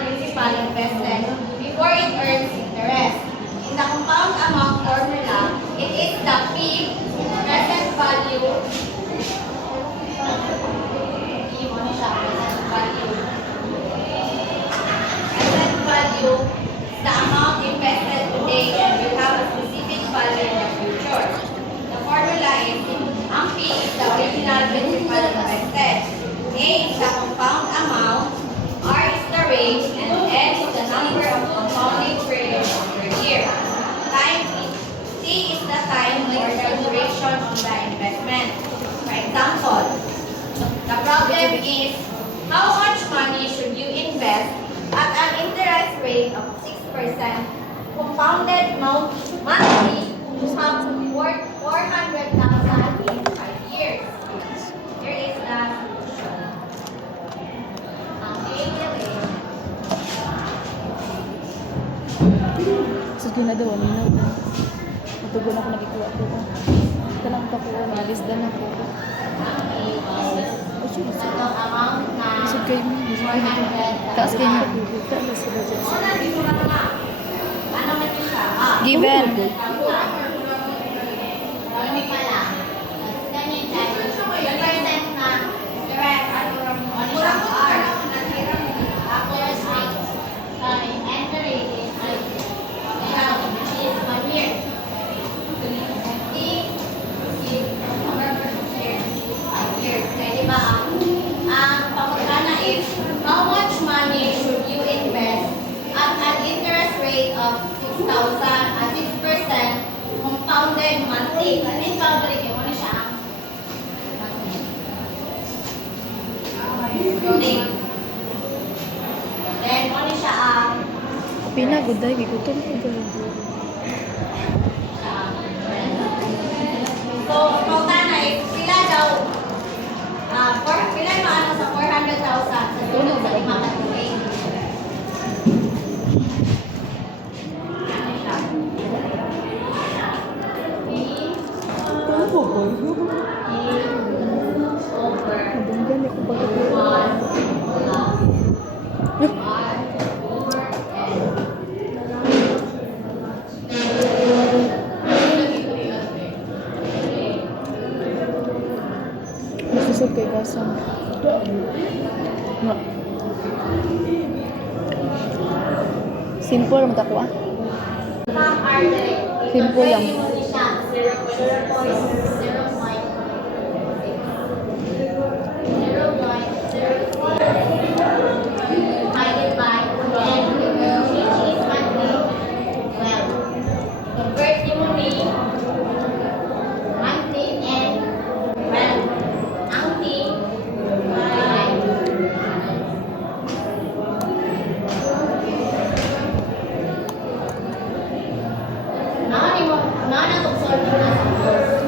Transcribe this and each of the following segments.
principal invested before it earns interest. In the compound amount formula, it is the P present value. Present value is the amount invested today and will have a specific value in the future. The formula is ang P is the original principal invested. A is the compound amount, R is the rate, and N is the number of compounding periods per year. Time is T is the time or the duration of the investment. For example, the problem is how much money should you invest at an interest rate of 6% compounded monthly to have worth 400,000 in 5 years. Here is the solution. Ang A will be So, ginadaw, aminaw na. Matugon ako nakikuha ko. Ito lang pa ko, nalisdan ako. ang A is Oh, sure. the amount na So, kayo mo. 400,000. Taas kayo mo. Taas ka ba dyan? Ano man yun siya? Given. Ano pala? Ganyan siya. 1% na interest. Ano siya? R. Tapos rate. And the rate is which is 1 year. T is number per year is 5 years. Kaya diba ang pagkakana is how much money should you invest at an interest rate of 6,000 at 6% compounded monthly. Ano yung calculate yun? Ano siya? Rolling. Then, ano siya ang Pinagod dahil, gigutom ko ba? so, pagkakana is pila daw pila yung ano sa 400,000 sa tulong sa 5 katuig. Ano siya? Ano po ba? Over Nabunggan ako ba ito? 1 plus R over N. Masusog kay kasang. No. Simple naman ako ah. Some are direct. Simple lang. Hindi siya 0.06 divided by N, which is monthly 12. Convert mo ni monthly N 12. Ang T 5. Natukson mo na sa course.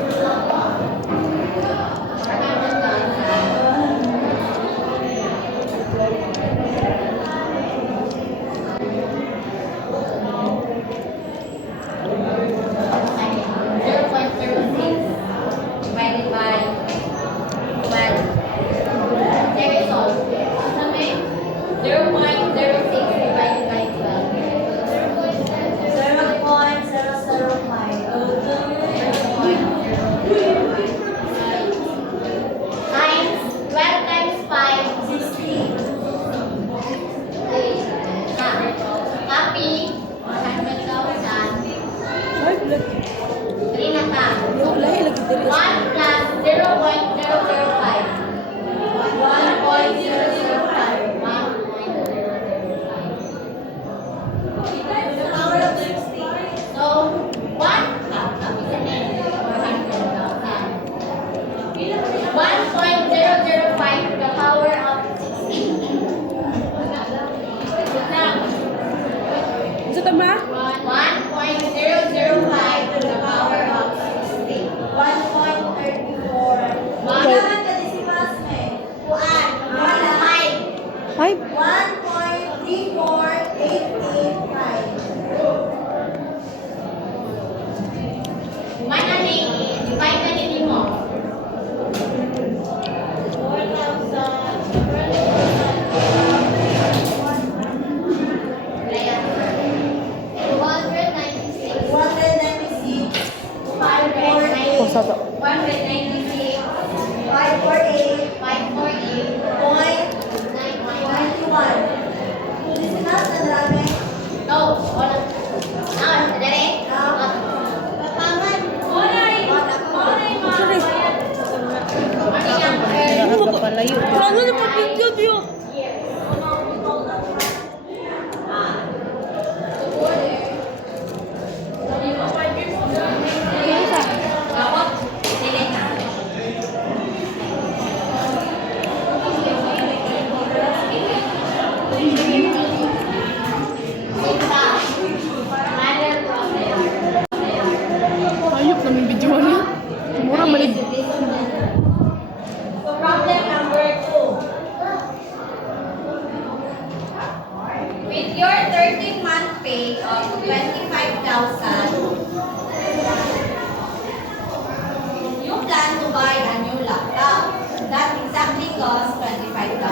Divided by 12. There is all. Sabi, 0.06 divided by 12. 0.005. Times 12 times 5, 60. Copy, 100,000. Ay, black. 3 na ka. Yung lahi lagi diri. 1 plus 0.005. 1.005. So, 1 1.005 to the power of 60. Sa tama? 1.005 to the power of 60. 1.34. Okay. Kuan, 5. Ay, 1.34885. Mana ni, divide na din mo. 4,000. With your 13-month pay of 25,000, you plan to buy a new laptop. That exactly costs 25,000.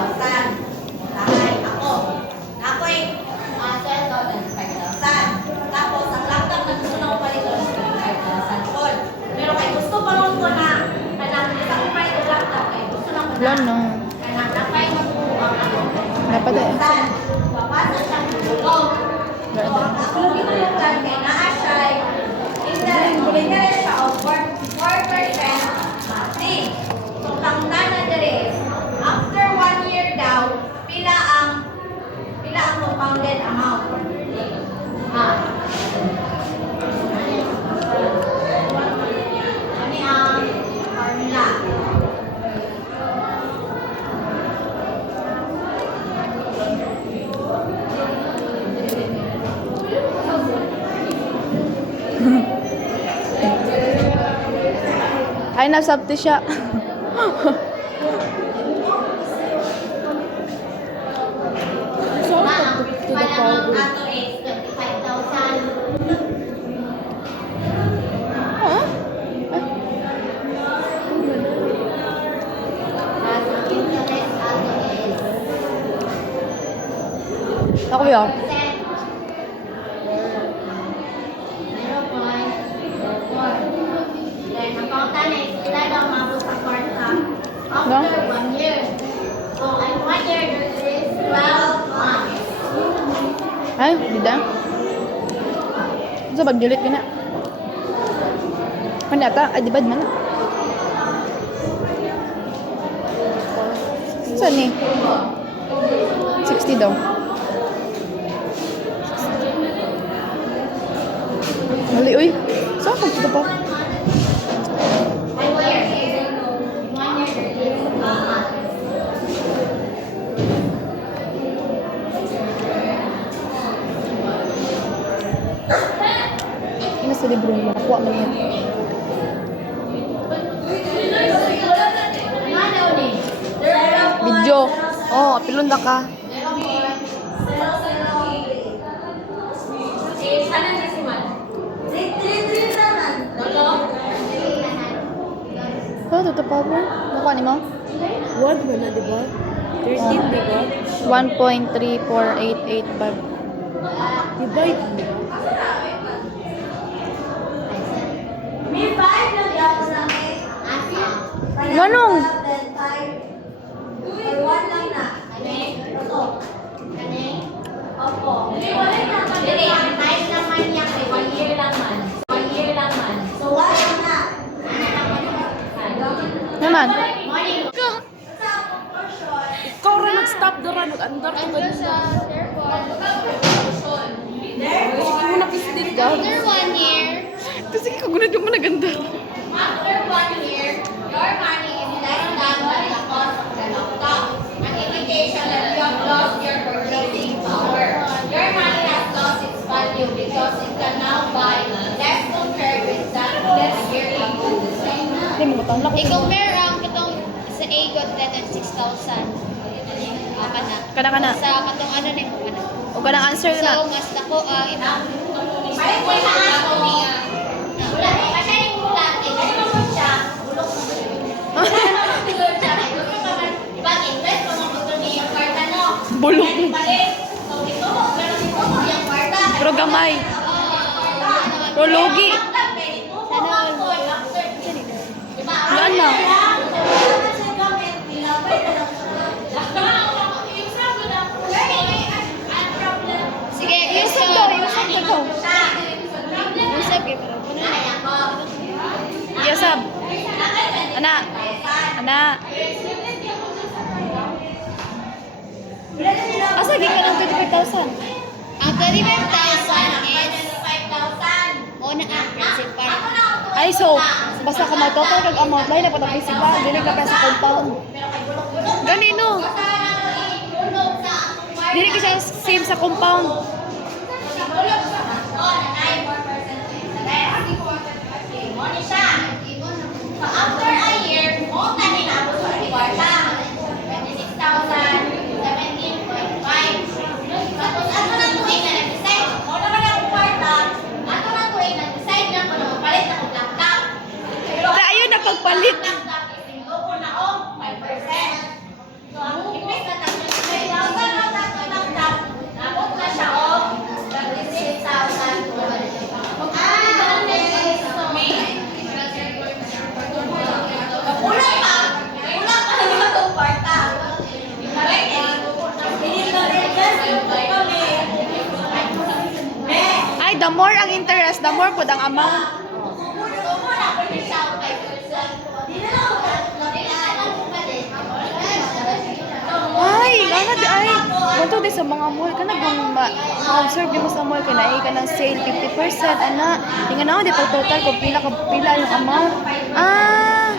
Tahay ako. Ako'y sweldo 25,000. Tapos, ang laptop na gusto na ko palit is 25,000 all. Pero kay gusto pa rin ko na, kanang isang palit ng laptop, kay gusto na ko Wala na, no. kanang napay magbubuang ako. Dapat eh. Papasa siyang tulog. So, ang ako gitulugan kay naa siya, interest siya of 4% monthly. So, pangtana dire, after 1 year daw, pila ang compounded amount. Ano ang formula? Ay, nasabti siya. So, Ang to the palamang power. ato is 25,000. Huh? As ang interest ato is Ako yun. 0.04. Then, ang pautan is sila daw mabot sa kwarta after 1 year. So, ang 1 year is 12 months. Ay, dida. Sa pagjulit ka na. Manata, ay dibad man. Saan ni? 60 daw. Mali, uy. Saan ka dito pa? Ay, 1 year is 1 year is 12 months. Ina sa libro mo. Nakuha man yan. Ano ni? Video. Oh, apilon na ka. 0.008. Sana decimal. 3 naman. Lolo? Oh, toto power. Nakuha ni mo? 1 ba na, di ba? 13, di ba? 1.34885. Divide mo. May 5 na yan sa akin. Manong? 1 lang na. Kani? Ito. Kani? Opo. Dili, ang time naman niya kay 1 year lang man. 1 year lang man. So, 1 lang na. Naman. Morning. Ikaw rin nag-stop doon, nag-andar ka ganun na. Sige mo napisdit ka. After 1 year, Kasi kagunad yung managanda. after 1 year, your money is less than the cost of the laptop. An indication that you have lost your purchasing power. Your money has lost its value because it can now buy less compared with that less year ago. Hindi mo matang lang. I-compare ang katong sa AGOT net ang 6,000. Kana. Kana. Sa katong ano na yung kana. O ka ng answer na. So, mas dako ang imong Balik mo sa ako. Wala, kasi yung mula, kasi mamut siya, bulok mo ba yun? Bulok siya, gusto ka ba? Diba, invest pa mabuto niya yung kwarta, no? Bulok. Then, balik. So, ito mo, pero ito mo yung kwarta. Pero gamay. Pero logi. Wala na. Sige, Yusuf daw, Yusuf na daw. Usap kay pero kuno na. Yusuf. Ana. Ana. Asa gi ka ng 25,000? Ang 25,000 is una ang principal. Ay, so, basta ka mag-total kag amount lain na patapos pa, dili ka pa sa compound. Ganino. Dili ka siya same sa compound. After a year, mo na ninabot sa kwarta. 26,000, 17.5. Tapos ano the more ang interest, the more po ang amount. Ay, gana di ay. Punto di sa mga mall ka na kung ma-observe mo sa mall ka na ka ng sale 50%, ana. Tingnan na di pag total kung pila yung amount. Ah,